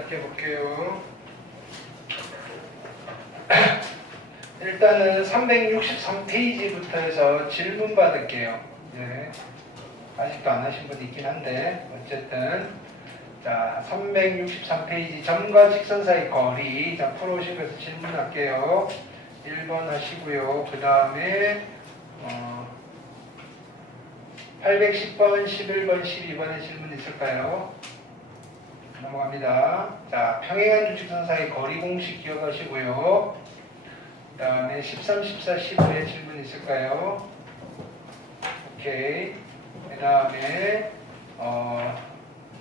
시작해 볼게요. 일단은 363페이지부터 해서 질문 받을게요. 네. 아직도 안 하신 분 있긴 한데 어쨌든 자 363페이지 점과 직선 사이 거리 자 풀어오신 것에서 질문할게요. 1번 하시고요. 그 다음에 810번, 11번, 12번에 질문 있을까요? 넘어갑니다. 자, 평행한 두 직선 사이 거리 공식 기억하시고요. 그 다음에 13, 14, 15에 질문 있을까요? 오케이. 그 다음에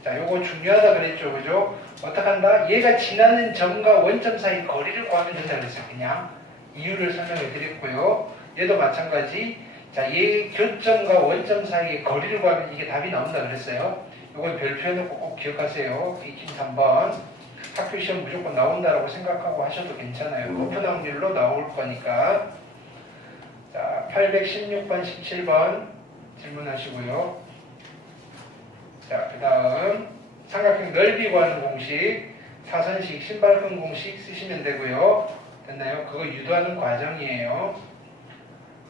자, 요거 중요하다 그랬죠, 그죠? 어떡한다? 얘가 지나는 점과 원점 사이 거리를 구하면 된다 그랬어요. 그냥 이유를 설명해 드렸고요. 얘도 마찬가지. 자, 얘 교점과 원점 사이의 거리를 구하면 이게 답이 나온다 그랬어요. 요걸 별표해놓고 꼭 기억하세요. 익힌 3번. 학교 시험 무조건 나온다라고 생각하고 하셔도 괜찮아요. 높은 확률로 나올 거니까. 자, 816번, 17번 질문하시고요. 자, 그 다음 삼각형 넓이 구하는 공식, 사선식, 신발끈 공식 쓰시면 되고요. 됐나요? 그거 유도하는 과정이에요.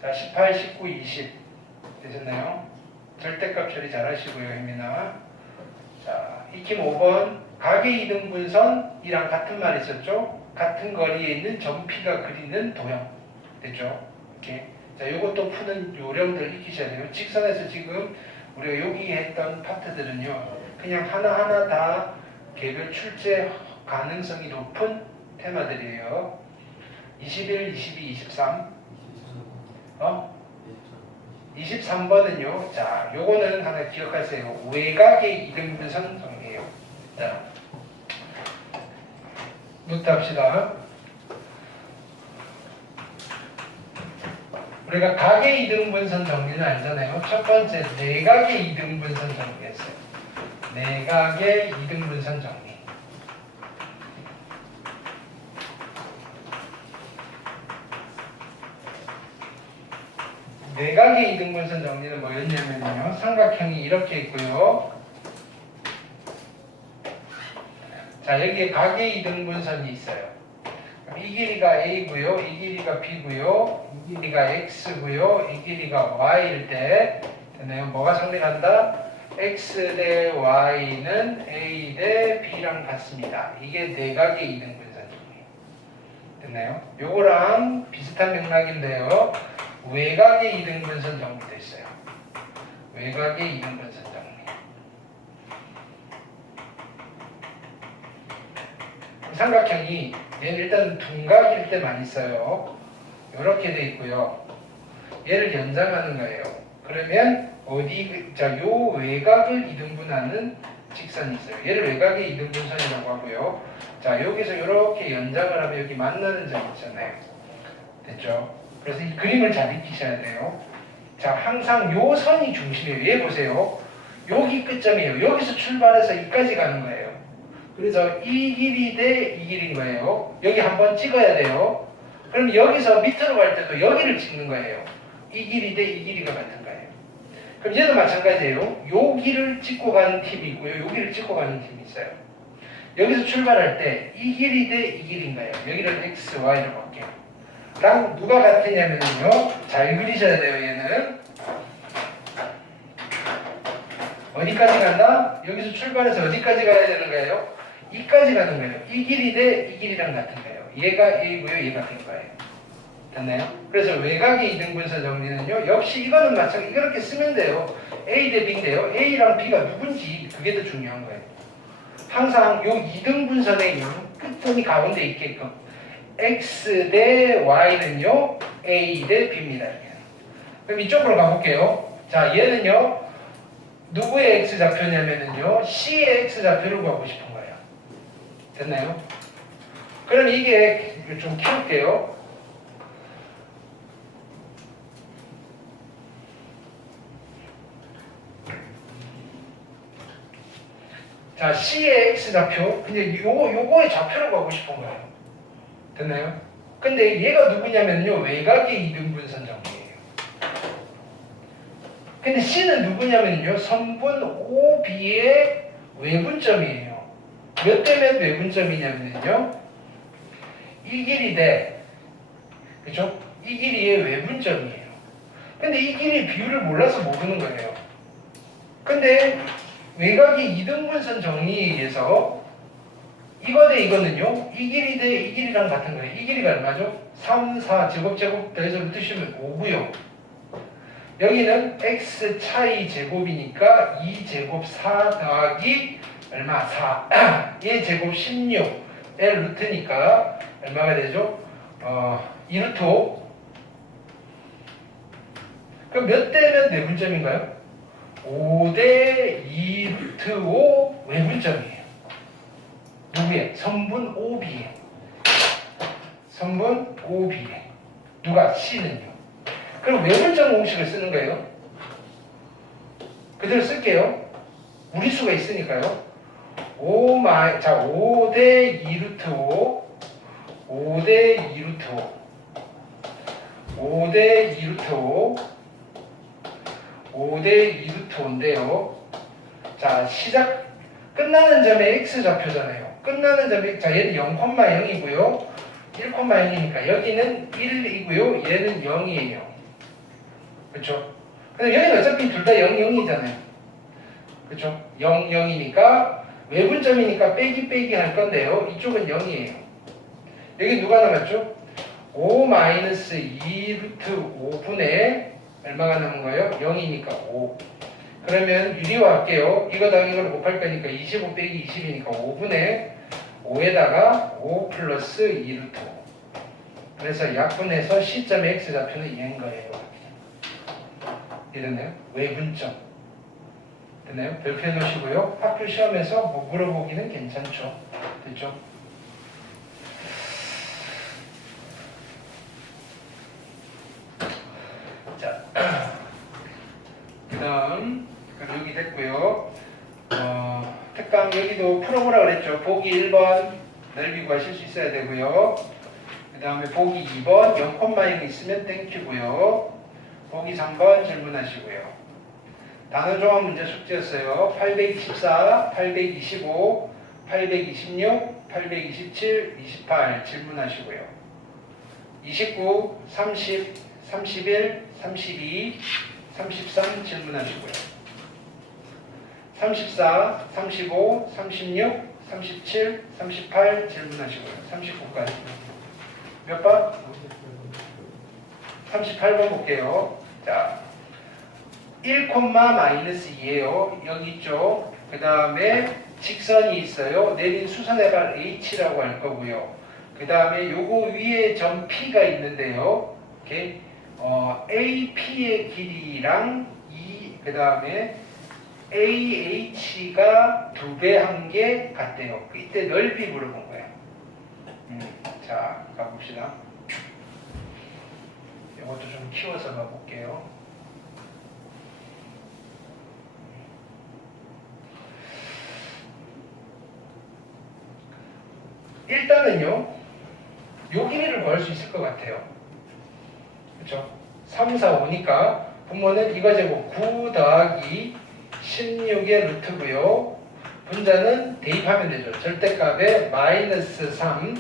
자, 18, 19, 20 되셨나요? 절대값 처리 잘 하시고요, 혜민아. 자, 익힘 5번. 각의 이등분선이랑 같은 말 있었죠? 같은 거리에 있는 점P가 그리는 도형. 됐죠? 이렇게. 자, 요것도 푸는 요령들 익히셔야 돼요. 직선에서 지금 우리가 여기 했던 파트들은요, 그냥 하나하나 다 개별 출제 가능성이 높은 테마들이에요. 21, 22, 23. 23번은요, 자, 요거는 하나 기억하세요. 외곽의 이등분선 정리예요. 자, 노트 합시다. 우리가 각의 이등분선 정리는 알잖아요. 첫 번째, 내각의 이등분선 정리했어요. 내각의 이등분선 정리. 내각의 이등분선 정리는 뭐였냐면요. 삼각형이 이렇게 있고요. 자, 여기에 각의 이등분선이 있어요. 이 길이가 A고요. 이 길이가 B고요. 이 길이가 X고요. 이 길이가 Y일 때 됐나요? 뭐가 성립한다? X 대 Y는 A 대 B랑 같습니다. 이게 내각의 이등분선 정리. 됐나요? 요거랑 비슷한 맥락인데요. 외곽의 이등분선 정리도 있어요. 외곽의 이등분선 정리. 삼각형이 얘는 일단 둔각일 때 많이 써요. 이렇게 돼 있고요. 얘를 연장하는 거예요. 그러면 자, 요 외곽을 이등분하는 직선이 있어요. 얘를 외곽의 이등분선이라고 하고요. 자, 여기서 이렇게 연장을 하면 여기 만나는 점 있잖아요. 됐죠? 그래서 이 그림을 잘 익히셔야 돼요. 자, 항상 요 선이 중심이에요. 얘 보세요. 여기 끝점이에요. 여기서 출발해서 여기까지 가는 거예요. 그래서 이 길이 대 이 길인 거예요. 여기 한번 찍어야 돼요. 그럼 여기서 밑으로 갈 때도 여기를 찍는 거예요. 이 길이 대 이 길이가 같은 거예요. 그럼 얘도 마찬가지예요. 여기를 찍고 가는 팀이 있고요. 여기를 찍고 가는 팀이 있어요. 여기서 출발할 때 이 길이 대 이 길인 거예요. 여기를 X, Y로 볼게요. 랑 누가 같으냐면요. 잘 그리셔야 돼요. 얘는 어디까지 간다? 여기서 출발해서 어디까지 가야 되는 거예요? 이까지 가는 거예요. 이 길이 대 이 길이랑 같은 거예요. 얘가 A고요. 얘가 B인 거예요. 됐나요? 그래서 외곽의 이등분선 정리는요. 역시 이거는 마찬가지. 이렇게 쓰면 돼요. A 대 B인데요. A랑 B가 누군지 그게 더 중요한 거예요. 항상 요 이등분선의 끝선이 가운데 있게끔 X 대 Y는요. A 대 B입니다. 그럼 이쪽으로 가볼게요. 자, 얘는요. 누구의 X좌표냐면요. C의 X좌표를 구하고 싶은 거예요. 됐나요? 그럼 이게 좀 키울게요. 자, C의 X좌표. 근데 요거의 좌표를 구하고 싶은 거예요. 됐나요? 근데 얘가 누구냐면요. 외곽의 이등분선 정리예요. 근데 C는 누구냐면요. 선분 OB의 외분점이에요. 몇 대면 외분점이냐면요. 이 길이 대, 그죠? 이 길이의 외분점이에요. 근데 이 길이 비율을 몰라서 모르는 거예요. 근데 외곽이 이등분선 정리에 의해서 이거 대 이거는요. 이 길이 대 이 길이랑 같은 거예요. 이 길이가 얼마죠? 3, 4 제곱 더해서 루트시면 5고요. 여기는 x 차이 제곱이니까 2제곱 4 더하기 얼마? 4. 얘 제곱 16. 의 루트니까 얼마가 되죠? 2루트 5. 그럼 몇 대면 내분점인가요? 5대 2루트 5 외분점이에요. 누구의? 성분 OB에. 성분 OB에. 누가? C는요. 그럼 외분점 공식을 쓰는 거예요. 그대로 쓸게요. 무리수가 있으니까요. 5대 2루트 5. 5대 2루트 5. 5대 2루트 5. 5대 2루트 5인데요. 자, 시작. 끝나는 점에 x 좌표잖아요. 끝나는 점에, 자, 얘는 0,0이고요. 1,0이니까 여기는 1이고요. 얘는 0이에요. 그렇죠? 근데 여기는 어차피 둘 다 0, 0이잖아요. 그렇죠? 0, 0이니까 외분점이니까 빼기 할 건데요. 이쪽은 0이에요. 여기 누가 남았죠? 5-2 루트 5분의 얼마가 남은 거예요? 0이니까 5. 그러면 유리화 할게요. 이거 더하기 이걸 곱할 거니까 25 빼기 20이니까 5분의 5에다가 5 플러스 2 루트 5. 그래서 약분해서 C점의 X 좌표는 얘인 거예요. 이랬나요? 외분점. 됐나요? 별표 해놓으시고요. 학교 시험에서 뭐 물어보기는 괜찮죠. 됐죠? 자, 그 다음 여기 됐고요. 특강 여기도 풀어보라 그랬죠. 보기 1번 넓이 구하실 수 있어야 되고요. 그 다음에 보기 2번 0,0 있으면 땡큐고요. 보기 3번 질문하시고요. 단어 조합 문제 숙제였어요. 824, 825, 826, 827, 28 질문하시고요. 29, 30, 31, 32, 33 질문하시고요. 34, 35, 36, 37, 38 질문하시고요. 39까지. 몇 번? 38번 볼게요. 자, 1,-2예요. 여기 있죠. 그 다음에 직선이 있어요. 내린 수선의 발 H라고 할 거고요. 그 다음에 요거 위에 점 P가 있는데요. 이렇게 AP의 길이랑 그 다음에 AH가 2배 한 게 같대요. 이때 넓이 물어본 거예요. 자, 가봅시다. 이것도 좀 키워서 가볼게요. 일단은요, 요 길이를 구할 수 있을 것 같아요. 그렇죠? 3, 4, 5니까 분모는 이거 제곱 9 더하기 16의 루트고요. 분자는 대입하면 되죠. 절대값에 마이너스 3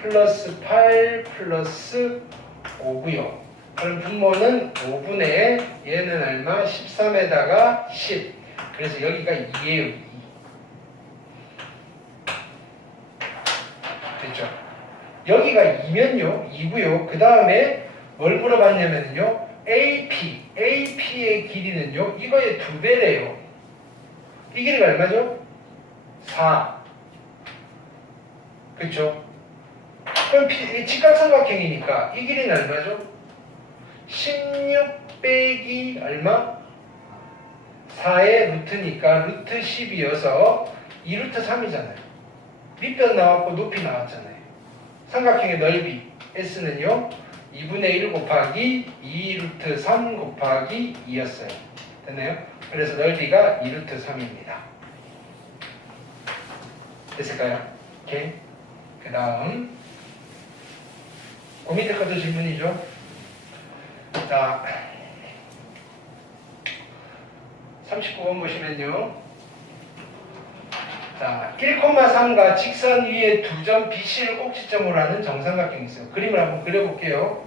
플러스 8 플러스 5고요. 그럼 분모는 5분의 얘는 얼마? 13에다가 10. 그래서 여기가 2예요. 2. 됐죠? 여기가 2면요. 2고요. 그 다음에 뭘 물어봤냐면요. AP의 길이는요. 이거의 2배래요. 이 길이가 얼마죠? 4. 그렇죠? 그럼 직각삼각형이니까 이 길이는 얼마죠? 16 빼기 얼마? 4의 루트니까 루트 10이어서 2루트 3이잖아요. 밑변 나왔고 높이 나왔잖아요. 삼각형의 넓이 S는요. 2분의 1 곱하기 2루트 3 곱하기 2였어요. 됐나요? 그래서 넓이가 2루트 3입니다. 됐을까요? 오케이. 그 다음 그 밑에 것도 질문이죠. 자, 39번 보시면요. 자, 1,3과 직선 위에 두 점 BC를 꼭지점으로 하는 정삼각형이 있어요. 그림을 한번 그려볼게요.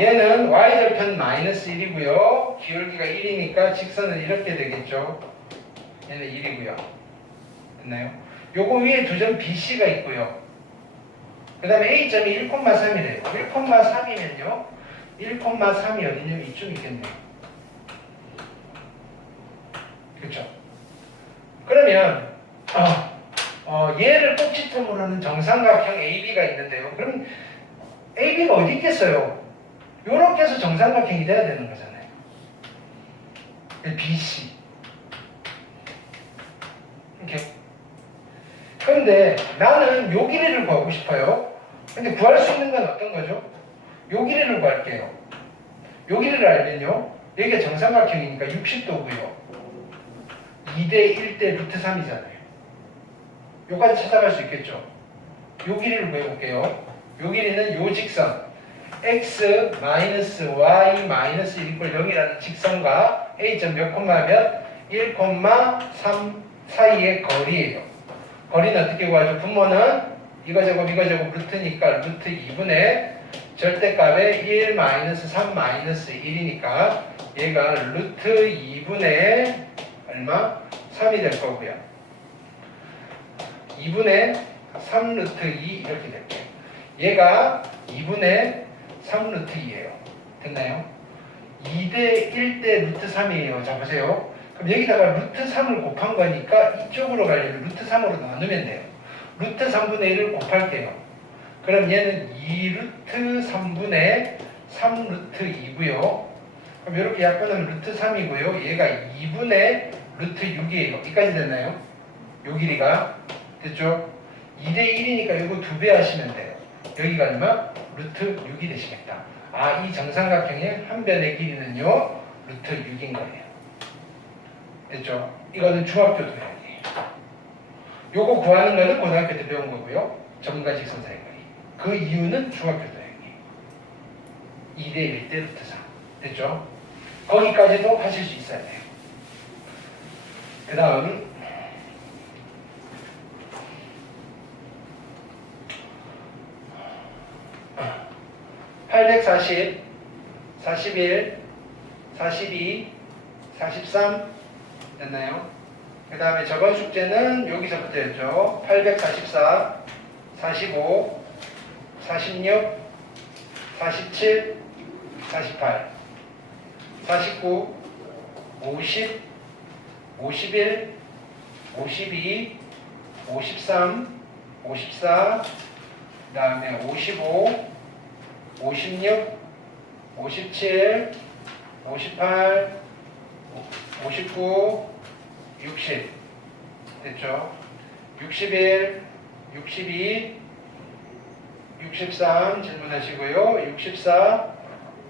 얘는 y절편 마이너스 1이고요. 기울기가 1이니까 직선은 이렇게 되겠죠. 얘는 1이고요. 됐나요? 요거 위에 두 점 BC가 있고요. 그 다음에 A점이 1,3이래요. 1,3이면요. 1,3이 어디냐면 이쯤 있겠네요. 그렇죠? 그러면 얘를 꼭지점으로 하는 정삼각형 AB가 있는데요. 그럼 AB가 어디 있겠어요? 요렇게 해서 정삼각형이 돼야 되는 거잖아요. BC. 이렇게. 그런데 나는 요 길이를 구하고 싶어요. 근데 구할 수 있는 건 어떤 거죠? 요 길이를 구할게요. 요 길이를 알면요. 여기가 정삼각형이니까 60도고요. 2대 1대 루트 3이잖아요. 요까지 찾아갈 수 있겠죠? 요 길이를 구해볼게요. 요 길이는 요 직선 x 마이너스 y 마이너스 1 이퀄 0이라는 직선과 a점 몇 콤마 몇? 1,3 사이의 거리예요. 거리는 어떻게 구하죠? 분모는 이거 제곱 이거 제곱 루트니까 루트 2분의 절대값에 1 마이너스 3 마이너스 1이니까 얘가 루트 2분의 얼마? 3이 될 거고요. 2분의 3 루트 2 이렇게 될게요. 얘가 2분의 3 루트 2예요. 됐나요? 2대 1대 루트 3이에요. 자 보세요. 그럼 여기다가 루트 3을 곱한 거니까 이쪽으로 가려면 루트 3으로 나누면 돼요. 루트 3분의 1을 곱할게요. 그럼 얘는 2 루트 3분의 3 루트 2고요. 그럼 이렇게 약분은 루트 3이고요. 얘가 2분의 루트 6이에요. 여기까지 됐나요? 요 길이가 됐죠? 2대 1이니까 이거 2배 하시면 돼요. 여기가 얼마? 루트 6이 되시겠다. 아, 이 정삼각형의 한 변의 길이는요 루트 6인 거예요. 됐죠? 이거는 중학교 도형이에요. 요거 구하는 거는 고등학교 때 배운 거고요. 점과 직선 사이 거리. 그 이유는 중학교 도형이에요. 2대 1대 루트 3. 됐죠? 거기까지도 하실 수 있어야 돼요. 그 다음 840, 41, 42, 43 됐나요? 그 다음에 저번 숙제는 여기서부터였죠. 844, 45, 46, 47, 48, 49, 50, 51, 52, 53, 54, 그 다음에 55, 56, 57, 58, 59, 60 됐죠? 61, 62, 63 질문하시고요. 64,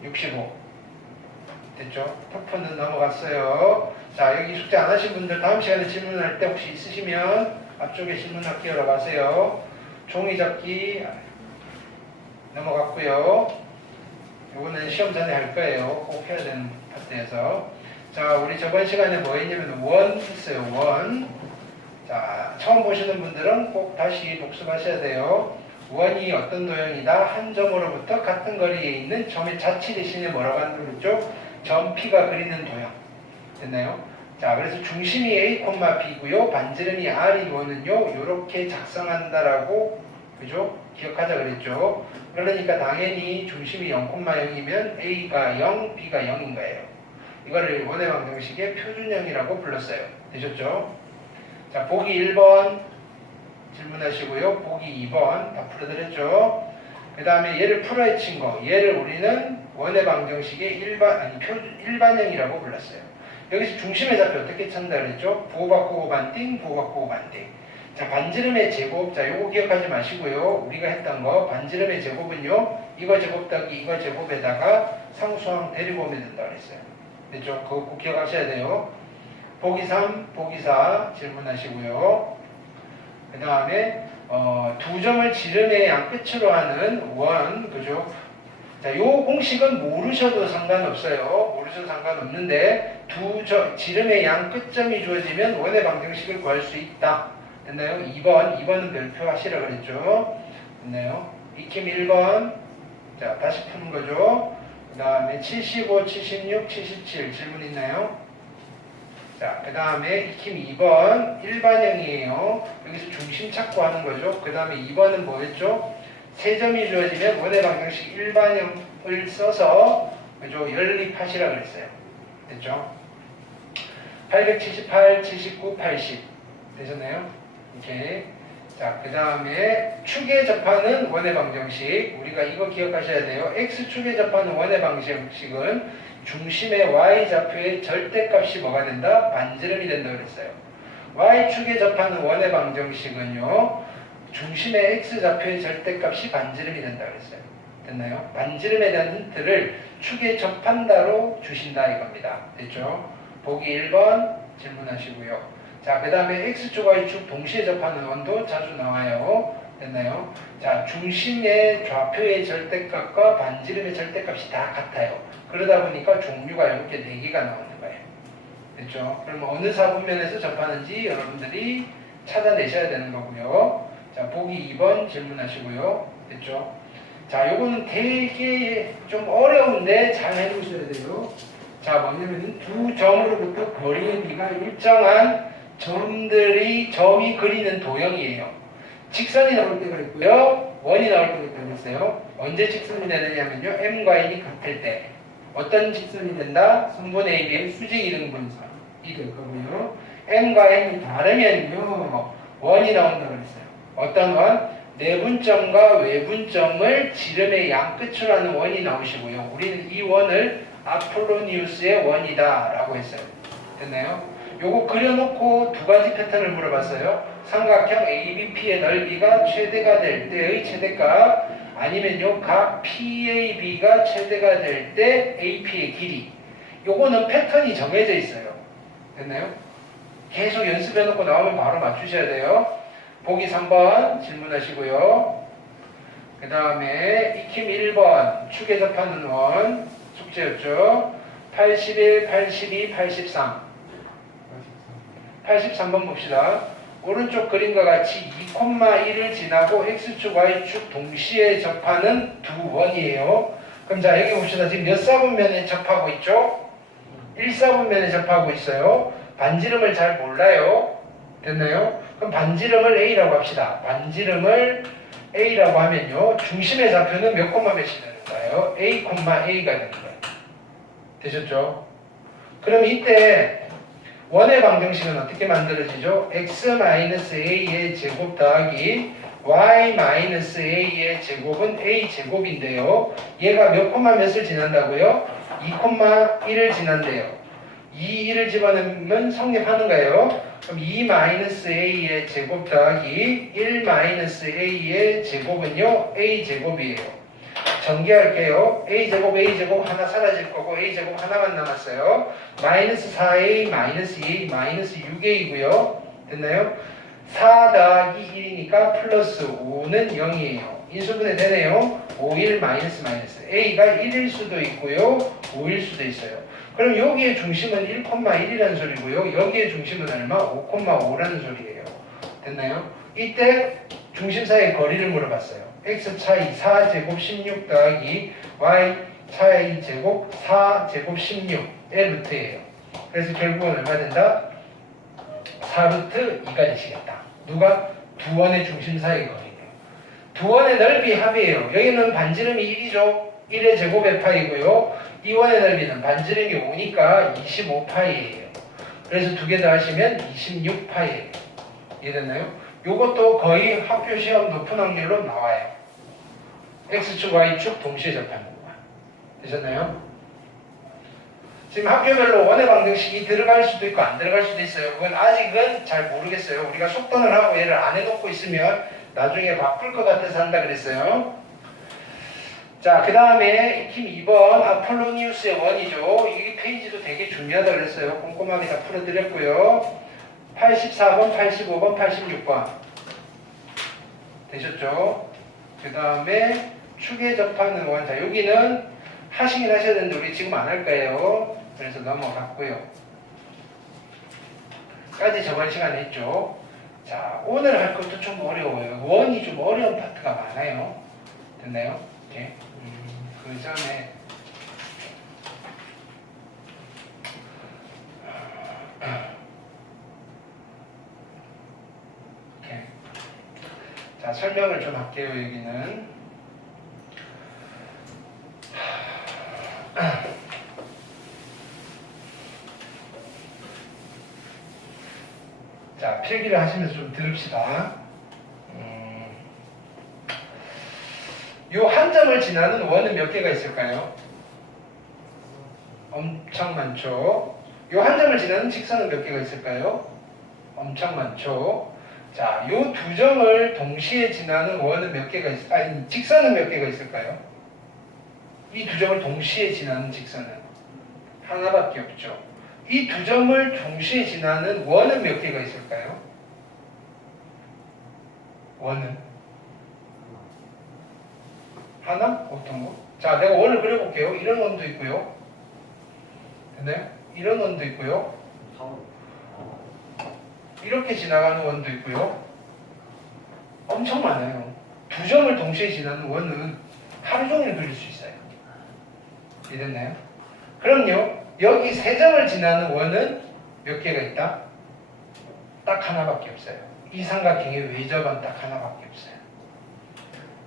65 됐죠? 터프는 넘어갔어요. 자, 여기 숙제 안 하신 분들 다음 시간에 질문할 때 혹시 있으시면 앞쪽에 질문학기 열어가세요. 종이 접기 넘어갔고요. 이거는 시험 전에 할 거예요. 꼭 해야 되는 파트에서. 자, 우리 저번 시간에 뭐 했냐면 원 했어요. 원. 자, 처음 보시는 분들은 꼭 다시 복습하셔야 돼요. 원이 어떤 도형이다? 한 점으로부터 같은 거리에 있는 점의 자치 대신에 뭐라고 하는 거죠? 점 P가 그리는 도형. 됐나요? 자, 그래서 중심이 A, B고요. 반지름이 R인 원은요. 이렇게 작성한다라고 그죠? 기억하자 그랬죠? 그러니까 당연히 중심이 0,0이면 A가 0, B가 0인 거예요. 이거를 원의 방정식의 표준형이라고 불렀어요. 되셨죠? 자, 보기 1번 질문하시고요. 보기 2번 다 풀어드렸죠? 그 다음에 얘를 풀어헤친 거. 얘를 우리는 원의 방정식의 일반형이라고 불렀어요. 여기서 중심의 좌표 어떻게 찾는다 그랬죠? 부호바꾸고 반띵, 부호바꾸고 반띵. 자, 반지름의 제곱. 자, 요거 기억하지 마시고요. 우리가 했던 거. 반지름의 제곱은요. 이거 제곱 더하기 이거 제곱에다가 상수항 데리고 오면 된다 그랬어요. 됐죠? 그거 꼭 기억하셔야 돼요. 보기 3, 보기 4 질문하시고요. 그 다음에 두 점을 지름의 양끝으로 하는 원, 그죠? 자, 요 공식은 모르셔도 상관없어요. 모르셔도 상관없는데 지름의 양 끝점이 주어지면 원의 방정식을 구할 수 있다. 됐나요? 2번은 별표 하시라 그랬죠. 됐나요? 익힘 1번. 자, 다시 푸는 거죠. 그 다음에 75, 76, 77 질문 있나요? 자, 그 다음에 익힘 2번 일반형이에요. 여기서 중심 찾고 하는 거죠. 그 다음에 2번은 뭐였죠? 세 점이 주어지면 원의 방정식 일반형을 써서 그죠? 연립하시라 그랬어요. 됐죠? 878, 79, 80 되셨나요? 오케이. 자, 그 다음에 축에 접하는 원의 방정식. 우리가 이거 기억하셔야 돼요. x축에 접하는 원의 방정식은 중심의 y좌표의 절대값이 뭐가 된다? 반지름이 된다 그랬어요. y축에 접하는 원의 방정식은요. 중심의 x좌표의 절대값이 반지름이 된다 그랬어요. 됐나요? 반지름에 대한 힌트를 축에 접한다로 주신다 이겁니다. 됐죠? 보기 1번 질문하시고요. 자, 그 다음에 x축, y축 동시에 접하는 원도 자주 나와요. 됐나요? 자, 중심의 좌표의 절대값과 반지름의 절대값이 다 같아요. 그러다 보니까 종류가 이렇게 4개가 나오는 거예요. 됐죠? 그럼 어느 사분면에서 접하는지 여러분들이 찾아내셔야 되는 거고요. 자, 보기 2번 질문하시고요. 됐죠? 자, 요거는 되게 좀 어려운데 잘 해보셔야 돼요. 자, 뭐냐면은 두 점으로부터 거리의 비가 일정한 점이 그리는 도형이에요. 직선이 나올 때 그랬고요. 원이 나올 때 그랬어요. 언제 직선이 되느냐면요. m과 n이 같을 때. 어떤 직선이 된다? 선분 AB의 수직 이등분선이 될 거고요. m과 n이 다르면요. 원이 나온다고 그랬어요. 어떤 원? 내분점과 외분점을 지름의 양 끝으로 하는 원이 나오시고요. 우리는 이 원을 아폴로니우스의 원이다 라고 했어요. 됐나요? 요거 그려놓고 두 가지 패턴을 물어봤어요. 삼각형 ABP의 넓이가 최대가 될 때의 최대값, 아니면요 각 PAB가 최대가 될 때 AP의 길이. 요거는 패턴이 정해져 있어요. 됐나요? 계속 연습해놓고 나오면 바로 맞추셔야 돼요. 보기 3번 질문하시고요. 그 다음에 익힘 1번 축에 접하는 원 숙제였죠. 81, 82, 83 83번 봅시다. 오른쪽 그림과 같이 2,1을 지나고 x축, y축 동시에 접하는 두 원이에요. 그럼 자 여기 봅시다. 지금 몇 사분면에 접하고 있죠? 1사분면에 접하고 있어요. 반지름을 잘 몰라요. 됐나요? 그럼 반지름을 a라고 합시다. 반지름을 a라고 하면요. 중심의 좌표는 몇 콤마 몇이 되는 거예요? a, a가 되는 거예요. 되셨죠? 그럼 이때 원의 방정식은 어떻게 만들어지죠? x-a의 제곱 더하기 y-a의 제곱은 a 제곱인데요. 얘가 몇 콤마 몇을 지난다고요? 2,1을 지난대요. 1을 집어넣으면 성립하는 거예요. 그럼 2-a의 제곱 더하기 1-a의 제곱은요? a 제곱이에요. 전개할게요. a제곱 하나 사라질 거고 a제곱 하나만 남았어요. 마이너스 4a, 마이너스 2a, 마이너스 6a이고요. 됐나요? 4 더하기 1이니까 플러스 5는 0이에요. 인수분해 되네요. 5, 1 마이너스 a가 1일 수도 있고요. 5일 수도 있어요. 그럼 여기의 중심은 1,1이라는 소리고요. 여기의 중심은 얼마? 5,5라는 소리예요. 됐나요? 이때 중심 사이의 거리를 물어봤어요. x 차이 4제곱 16 더하기 y 차이 제곱 4제곱 16의 루트예요. 그래서 결국은 얼마 된다? 4루트 2가 되시겠다. 누가? 두 원의 중심 사이의 거리예요. 두 원의 넓이 합이에요. 여기는 반지름이 1이죠. 1의 제곱의 파이고요. 이 원의 넓이는 반지름이 5니까 25파이예요. 그래서 두 개 더 하시면 26파이예요. 이해됐나요? 요것도 거의 학교 시험 높은 확률로 나와요. X축, Y축 동시에 접하는 거야. 되셨나요? 지금 학교별로 원의 방정식이 들어갈 수도 있고 안 들어갈 수도 있어요. 그건 아직은 잘 모르겠어요. 우리가 속단을 하고 얘를 안 해놓고 있으면 나중에 바쁠 것 같아서 한다 그랬어요. 자, 그 다음에 익힘 2번 아폴로니우스의 원이죠. 이 페이지도 되게 중요하다 그랬어요. 꼼꼼하게 다 풀어드렸고요. 84번, 85번, 86번 되셨죠? 그 다음에 축에 접하는 원. 자, 여기는 하시긴 하셔야 되는데 우리 지금 안 할 거예요. 그래서 넘어갔고요. 까지 저번 시간에 했죠. 자, 오늘 할 것도 좀 어려워요. 원이 좀 어려운 파트가 많아요. 됐나요? 네. 그 전에 오케이. 자, 설명을 좀 할게요. 여기는 자, 필기를 하시면서 좀 들읍시다. 요 한 점을 지나는 원은 몇 개가 있을까요? 엄청 많죠. 요 한 점을 지나는 직선은 몇 개가 있을까요? 엄청 많죠. 자, 요 두 점을 동시에 지나는 원은 몇 개가 아니, 직선은 몇 개가 있을까요? 이 두 점을 동시에 지나는 직선은 하나밖에 없죠. 이 두 점을 동시에 지나는 원은 몇 개가 있을까요? 원은 하나? 어떤 거? 자, 내가 원을 그려볼게요. 이런 원도 있고요. 됐나요? 이런 원도 있고요. 이렇게 지나가는 원도 있고요. 엄청 많아요. 두 점을 동시에 지나는 원은 하루 종일 그릴 수 있어요. 이해됐나요? 그럼요. 여기 세 점을 지나는 원은 몇 개가 있다? 딱 하나밖에 없어요. 이 삼각형의 외접은 딱 하나밖에 없어요.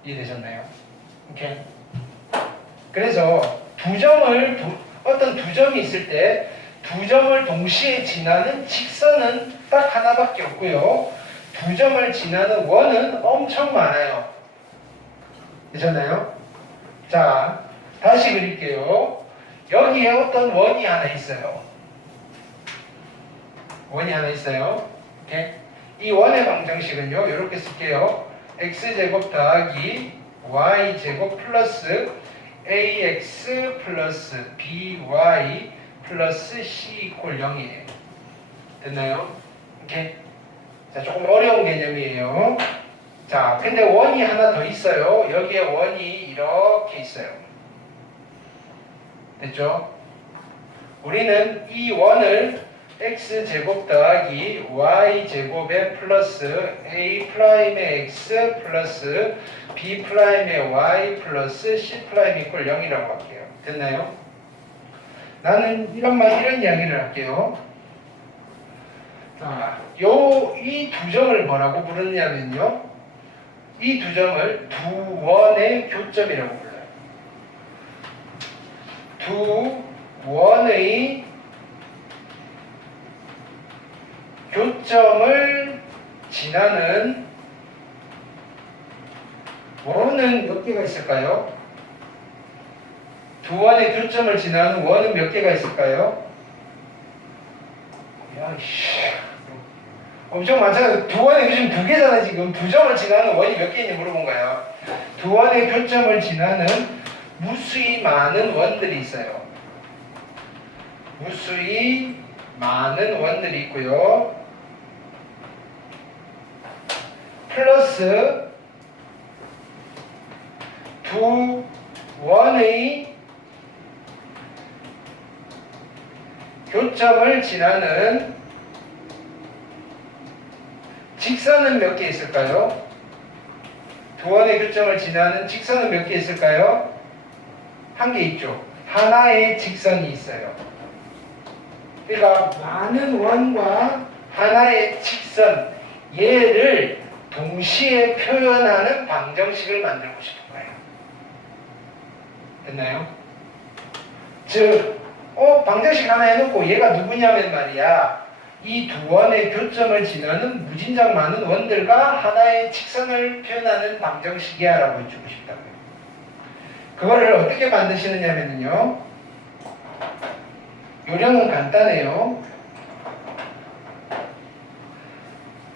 이해되셨나요? 오케이. 그래서 어떤 두 점이 있을 때 두 점을 동시에 지나는 직선은 딱 하나밖에 없고요. 두 점을 지나는 원은 엄청 많아요. 되셨나요? 자, 다시 그릴게요. 여기에 어떤 원이 하나 있어요. 원이 하나 있어요. 오케이? 이 원의 방정식은요. 이렇게 쓸게요. x제곱 더하기 y제곱 플러스 ax 플러스 by 플러스 c 이퀄 0이에요. 됐나요? 오케이? 자, 조금 어려운 개념이에요. 자, 근데 원이 하나 더 있어요. 여기에 원이 이렇게 있어요. 됐죠? 우리는 이 원을 x제곱 더하기 y제곱에 플러스 a'의 x 플러스 b'의 y 플러스 c' 이퀄 0이라고 할게요. 됐나요? 나는 이런 이야기를 할게요. 자, 이 두 점을 뭐라고 부르냐면요. 이 두 점을 두 원의 교점이라고 불러요. 두 원의 교점을 지나는 원은 몇 개가 있을까요? 두 원의 교점을 지나는 원은 몇 개가 있을까요? 야이씨, 엄청 많잖아요. 두 원의 교점 두 개잖아. 지금 두 점을 지나는 원이 몇 개인지 물어본 거예요. 두 원의 교점을 지나는 무수히 많은 원들이 있어요. 무수히 많은 원들이 있고요. 플러스 두 원의 교점을 지나는 직선은 몇 개 있을까요? 두 원의 교점을 지나는 직선은 몇 개 있을까요? 한 개 있죠. 하나의 직선이 있어요. 그러니까 많은 원과 하나의 직선, 얘를 동시에 표현하는 방정식을 만들고 싶은 거예요. 됐나요? 즉, 방정식 하나 해놓고 얘가 누구냐면 말이야. 이 두 원의 교점을 지나는 무진장 많은 원들과 하나의 직선을 표현하는 방정식이야 라고 해주고 싶다고요. 그거를 어떻게 만드시느냐면요. 요령은 간단해요.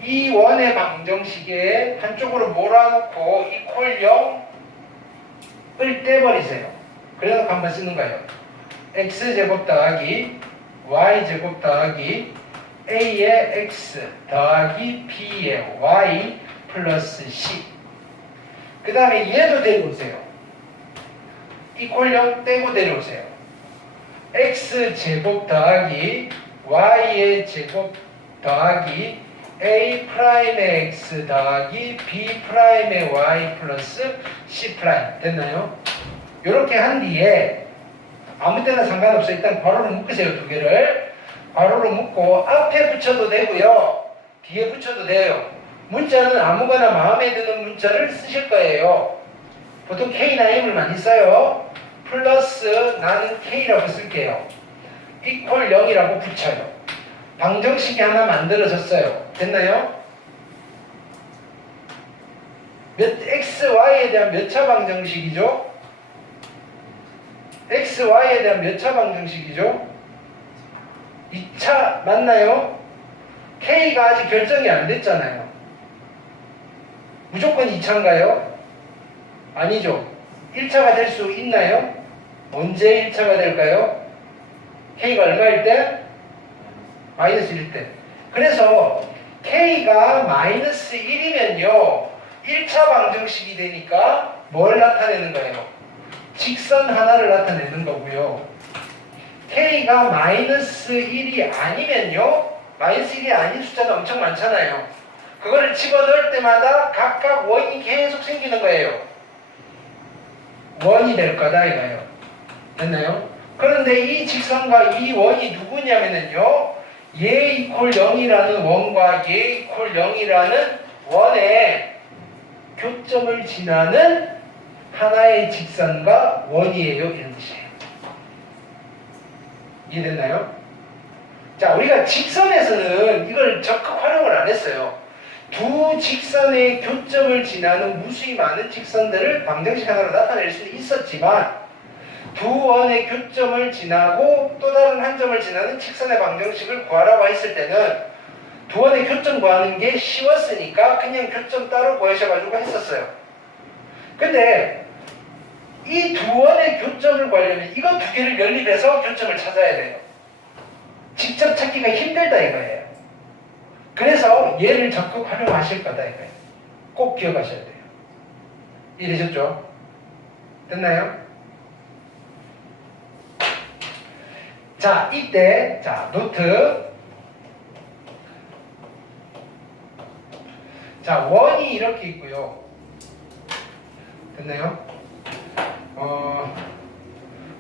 이 원의 방정식에 한쪽으로 몰아놓고 이퀄 0을 떼버리세요. 그래서 한번 쓰는 거예요. x제곱 더하기 y제곱 더하기 a의 x 더하기 b의 y 플러스 c. 그 다음에 얘도 데리고 오세요. 이퀄 0 떼고 내려오세요. x제곱 더하기 y의 제곱 더하기 a 프라임의 x 더하기 b 프라임의 y 플러스 c 프라임 됐나요? 이렇게 한 뒤에 아무 때나 상관없어. 일단 괄호로 묶으세요. 두 개를 괄호로 묶고 앞에 붙여도 되고요, 뒤에 붙여도 돼요. 문자는 아무거나 마음에 드는 문자를 쓰실 거예요. 보통 K나 M을 많이 써요. 플러스 나는 K라고 쓸게요. 이퀄 0이라고 붙여요. 방정식이 하나 만들어졌어요. 됐나요? x, y에 대한 몇 차 방정식이죠? x, y에 대한 몇 차 방정식이죠? 2차 맞나요? K가 아직 결정이 안 됐잖아요. 무조건 2차인가요? 아니죠. 1차가 될 수 있나요? 언제 1차가 될까요? K가 얼마일 때? 마이너스 1일 때. 그래서 K가 마이너스 1이면요 1차 방정식이 되니까 뭘 나타내는 거예요? 직선 하나를 나타내는 거고요. K가 마이너스 1이 아니면요, 마이너스 1이 아닌 숫자는 엄청 많잖아요. 그거를 집어넣을 때마다 각각 원이 계속 생기는 거예요. 원이 될 거다 이거예요. 됐나요? 그런데 이 직선과 이 원이 누구냐면요, 얘 이퀄 0이라는 원과 얘 이퀄 0이라는 원의 교점을 지나는 하나의 직선과 원이에요. 이런 뜻이에요. 이해됐나요? 자, 우리가 직선에서는 이걸 적극 활용을 안 했어요. 두 직선의 교점을 지나는 무수히 많은 직선들을 방정식 하나로 나타낼 수는 있었지만, 두 원의 교점을 지나고 또 다른 한 점을 지나는 직선의 방정식을 구하라고 했을 때는 두 원의 교점 구하는 게 쉬웠으니까 그냥 교점 따로 구하셔가지고 했었어요. 근데 이 두 원의 교점을 구하려면 이거 두 개를 연립해서 교점을 찾아야 돼요. 직접 찾기가 힘들다 이거예요. 그래서 얘를 적극 활용하실 거다 이거예요. 꼭 기억하셔야 돼요. 이해되셨죠? 됐나요? 자, 이때 자 노트. 자, 원이 이렇게 있고요. 됐나요?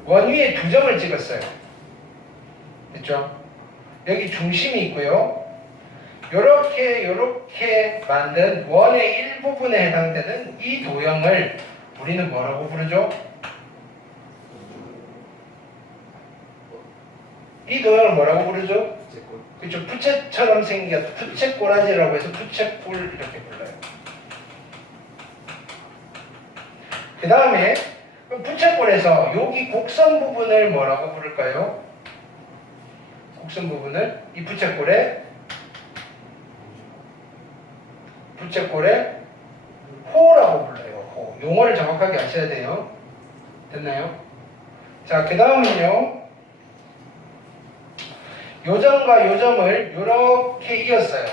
원 위에 두 점을 찍었어요. 됐죠? 여기 중심이 있고요. 요렇게 만든 원의 일부분에 해당되는 이 도형을 우리는 뭐라고 부르죠? 이 도형을 뭐라고 부르죠? 그렇죠. 부채처럼 생긴 부채꼬라지라고 해서 부채꼴 이렇게 불러요. 그 다음에 부채꼴에서 여기 곡선 부분을 뭐라고 부를까요? 곡선 부분을 이 부채꼴에 호라고 불러요. 호. 용어를 정확하게 아셔야 돼요. 됐나요? 자, 그 다음은요. 요 점과 요 점을 이렇게 이었어요.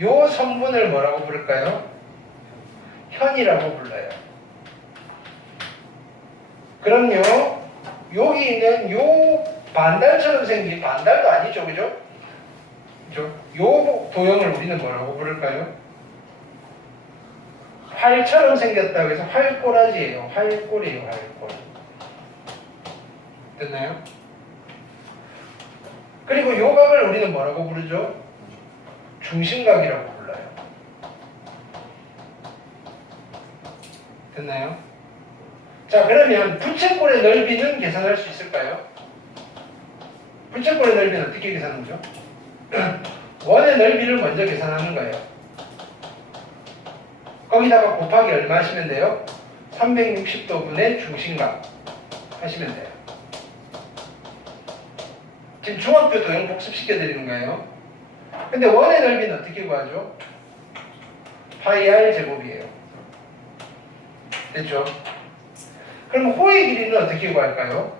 요 선분을 뭐라고 부를까요? 현이라고 불러요. 그럼요, 여기 있는 요 반달처럼 생긴, 반달도 아니죠, 그죠? 요 도형을 우리는 뭐라고 부를까요? 활처럼 생겼다고 해서 활꼬라지예요. 활꼴이에요, 활꼴. 됐나요? 그리고 요 각을 우리는 뭐라고 부르죠? 중심각이라고 불러요. 됐나요? 자, 그러면 부채꼴의 넓이는 계산할 수 있을까요? 부채꼴의 넓이는 어떻게 계산하는 거죠? 원의 넓이를 먼저 계산하는 거예요. 거기다가 곱하기 얼마 하시면 돼요? 360도분의 중심각 하시면 돼요. 지금 중학교 도형 복습시켜드리는 거예요. 근데 원의 넓이는 어떻게 구하죠? 파이 r 제곱이에요. 됐죠? 그럼 호의 길이는 어떻게 구할까요?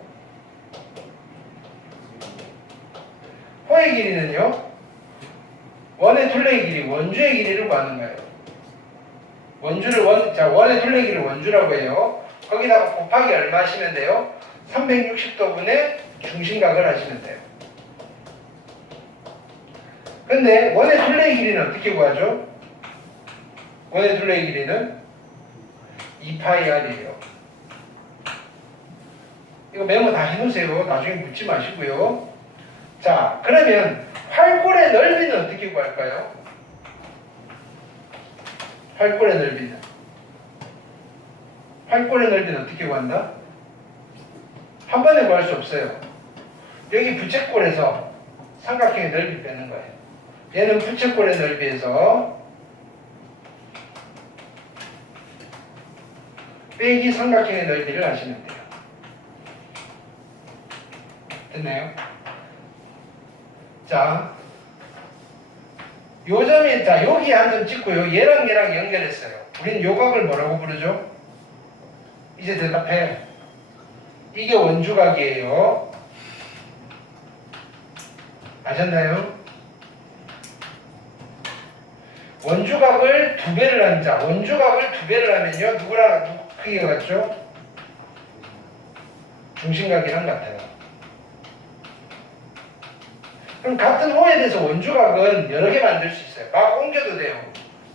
호의 길이는요, 원의 둘레의 길이, 원주의 길이를 구하는 거예요. 원의 둘레의 길이를 원주라고 해요. 거기다가 곱하기 얼마 하시면 돼요? 360도분의 중심각을 하시면 돼요. 근데 원의 둘레의 길이는 어떻게 구하죠? 원의 둘레의 길이는 2파이r이에요. 이거 메모 다 해놓으세요. 나중에 묻지 마시고요. 자, 그러면 활골의 넓이는 어떻게 구할까요? 활골의 넓이는 어떻게 구한다? 한 번에 구할 수 없어요. 여기 부채꼴에서 삼각형의 넓이 빼는 거예요. 얘는 부채꼴의 넓이에서 빼기 삼각형의 넓이를 하시면 돼요. 됐나요? 자, 요 점이, 자, 여기 한 점 찍고요. 얘랑 연결했어요. 우리는 요 각을 뭐라고 부르죠? 이제 대답해요. 이게 원주각이에요. 아셨나요? 원주각을 2배를 하는 자, 원주각을 2배를 하면요, 누구랑 크기가 같죠? 중심각이랑 같아요. 그럼 같은 호에 대해서 원주각은 여러 개 만들 수 있어요. 막 옮겨도 돼요.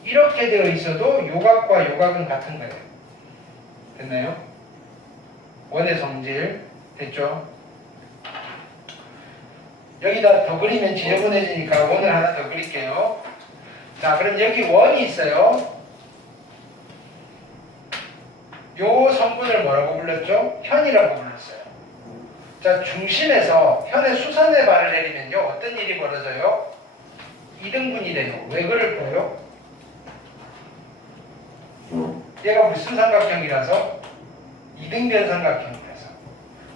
이렇게 되어 있어도 요각과 요각은 같은 거예요. 됐나요? 원의 성질 됐죠? 여기다 더 그리면 지저분해지니까 원을 하나 더 그릴게요. 자, 그럼 여기 원이 있어요. 요 성분을 뭐라고 불렀죠? 현이라고 불렀어요. 자, 중심에서 현의 수선의 발을 내리면요, 어떤 일이 벌어져요? 이등분이 돼요. 왜 그럴까요? 얘가 무슨 삼각형이라서? 이등변 삼각형이라서.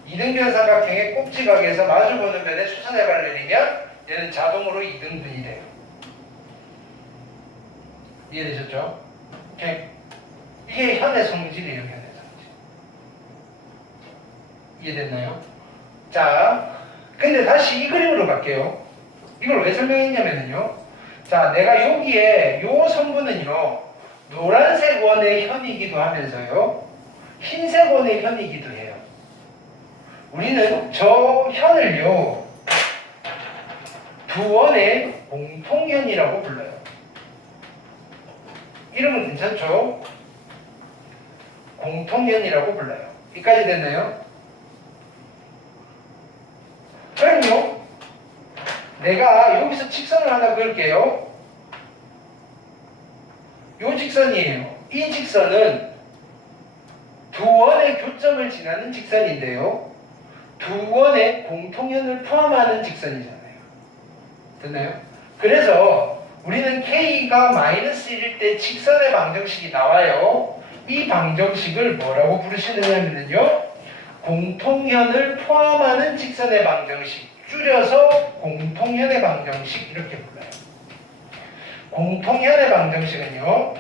이등변 삼각형의 꼭지각에서 마주보는 면에 수선의 발을 내리면 얘는 자동으로 이등분이 돼요. 이해되셨죠? 오케이. 이게 현의 성질이에요, 현의 성질. 이해됐나요? 자, 근데 다시 이 그림으로 갈게요. 이걸 왜 설명했냐면요. 자, 내가 여기에 요 성분은요, 노란색 원의 현이기도 하면서요, 흰색 원의 현이기도 해요. 우리는 저 현을요, 두 원의 공통현이라고 불러요. 이름은 괜찮죠? 공통현이라고 불러요. 여기까지 됐나요? 그럼요. 내가 여기서 직선을 하나 그을게요. 요 직선이에요. 이 직선은 두 원의 교점을 지나는 직선인데요. 두 원의 공통현을 포함하는 직선이잖아요. 됐나요? 그래서 우리는 K가 -1일 때 직선의 방정식이 나와요. 이 방정식을 뭐라고 부르시느냐면요, 공통현을 포함하는 직선의 방정식, 줄여서 공통현의 방정식 이렇게 불러요. 공통현의 방정식은요,